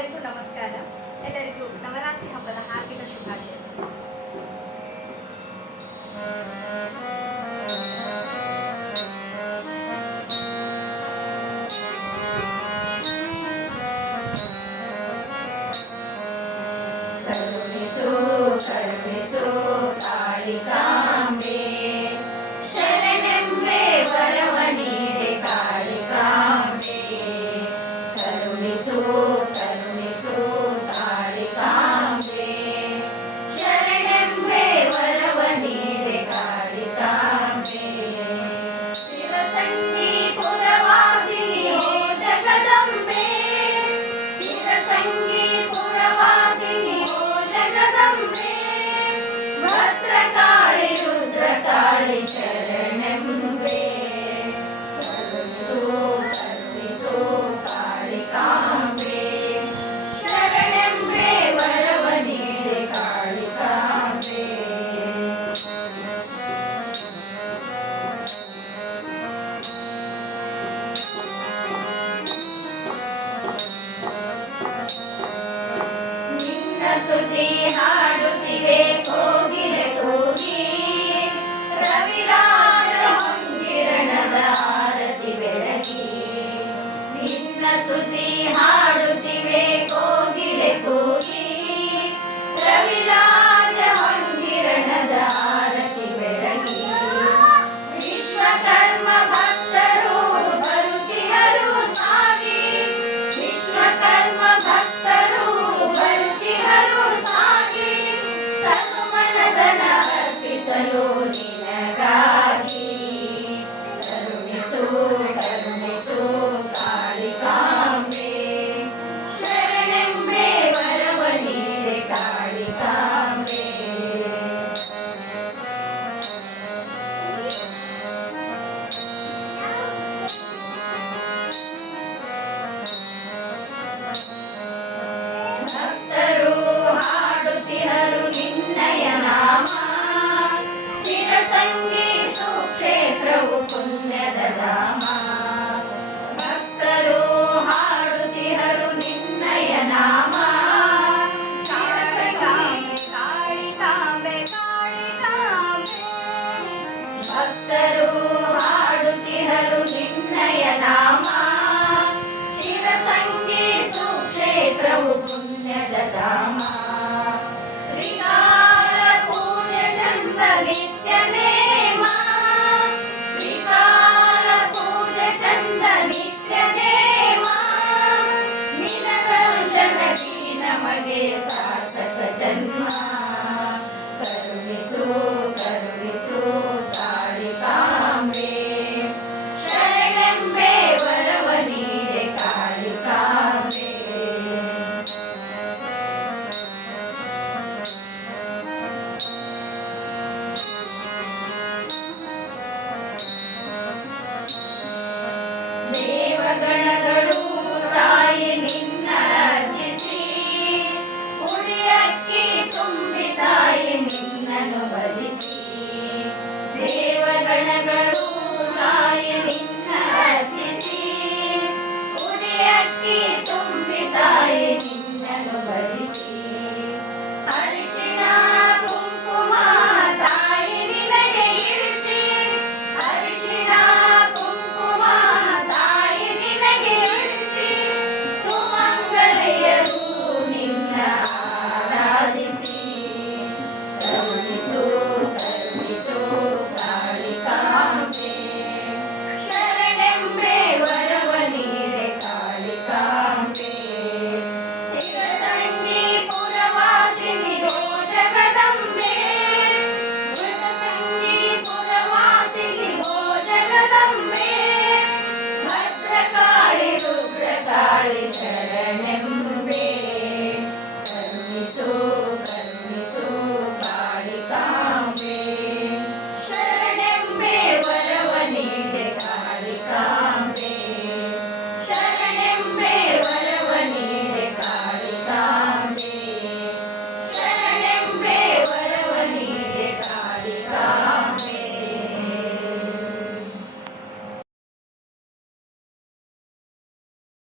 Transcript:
ಎಲ್ಲರಿಗೂ ನಮಸ್ಕಾರ. ಎಲ್ಲರಿಗೂ ನವರಾತ್ರಿ ಹಬ್ಬದ ಹಾರ್ದಿಕ ಶುಭಾಶಯಗಳು. ಕರುಣಿಸು ಕರುಣಿಸು ಕಾಳಿಕಾಂಬೆ, ಶರಣೆಂಬೆ ವರವ ನೀಡೆ ಕಾಳಿಕಾಂಬೆ. ಕರುಣಿಸು ಕರುಣಿಸು ಕಾಳಿಕಾಂಬೆ, ಶರಣೆಂಬೆ ವರವ ನೀಡೆ ಕಾಳಿಕಾಂಬೆ. ಶಿವಸಂಗಿ ಪುರವಾಸಿನಿ ಹೋ ಜಗದಂಬೆ, ಶಿವಸಂಗಿ ಪುರವಾಸಿನಿ ಹೋ ಜಗದಂಬೆ. ಭದ್ರಕಾಳಿ ರುದ್ರಕಾಳಿ ಶರಣೆಂಬೆ. ಕರುಣಿಸು ಕರುಣಿಸು ಕಾಳಿಕಾಂಬೆ, ಶರಣೆಂಬೆ ವರವ ನೀಡೆ ಕಾಳಿಕಾಂಬೆ. ನಿನ್ನ ಸ್ತುತಿ ಹಾಡುತ್ತಿವೆ ಕೋಗಿಲೆ ಕೂಗಿ, ರವಿರಾಜ ಹೊಂಗಿರಣದ ಆರತಿ ಬೆಳಗಿ. ನಿನ್ನ ಸ್ತುತಿ ಹಾಡುತ್ತಿವೆ ಕೋಗಿಲೆ ಕೂಗಿ, ರವಿರಾಜ ಹೊಂಗಿರಣದ ಆರತಿ ಬೆಳಗಿ. ವಿಶ್ವಕರ್ಮ ಭಕ್ತರು ಬರುತ್ತಿಹರು ಸಾಗಿ, ವಿಶ್ವಕರ್ಮ ಭಕ್ತರು ಬರುತ್ತಿಹರು ಸಾಗಿ. ತನುಮನದನ ಅರ್ಪಿಸಲು ನಿನಗಾಗಿ. ಕರುಣಿಸು ಕರುಣಿಸು ಕಾಳಿಕಾಂಬೆ, ಶರಣೆಂಬೆ ವರವ ನೀಡೆ ಕಾಳಿಕಾಂಬೆ. ಭಕ್ತರು ಹಾಡುತ್ತಿಹರು ನಿನ್ನಯ ನಾಮ, ಶಿರಸಂಗಿ ಸುಕ್ಷೇತ್ರವು ಪುಣ್ಯದ ಧಾಮ. ಭಕ್ತರು ಹಾಡುತ್ತಿಹರು ನಿನ್ನಯ ನಾಮ, ಶಿರಸಂಗಿ. ಕಾಳಿಕಾಂಬೆ ಕಾಳಿಕಾಂಬೆ, ಭಕ್ತರು ಹಾಡುತ್ತಿಹರು ನಿನ್ನಯ ನಾಮ, ಶಿರಸಂಗಿ ಸುಕ್ಷೇತ್ರವು ಪುಣ್ಯದ ಧಾಮ. ತ್ರಿಕಾಲ ಪೂಜೆ ಚಂದ ನಿತ್ಯ ನೇಮ, ತ್ರಿಕಾಲ ಪೂಜೆ ಚಂದ ನಿತ್ಯ ನೇಮ. ನಿನ ದರ್ಶನದಿ ನಮಗೆ ಸಾರ್ಥಕ ಜನ್ಮ. ಕರುಣಿಸು ಕರುಣಿಸು ಕಾಳಿಕಾಂಬೆ, ಶರಣೆಂಬೆ ವರವ ನೀಡೆ ಕಾಳಿಕಾಂಬೆ. ದೇವಗಣಗಳ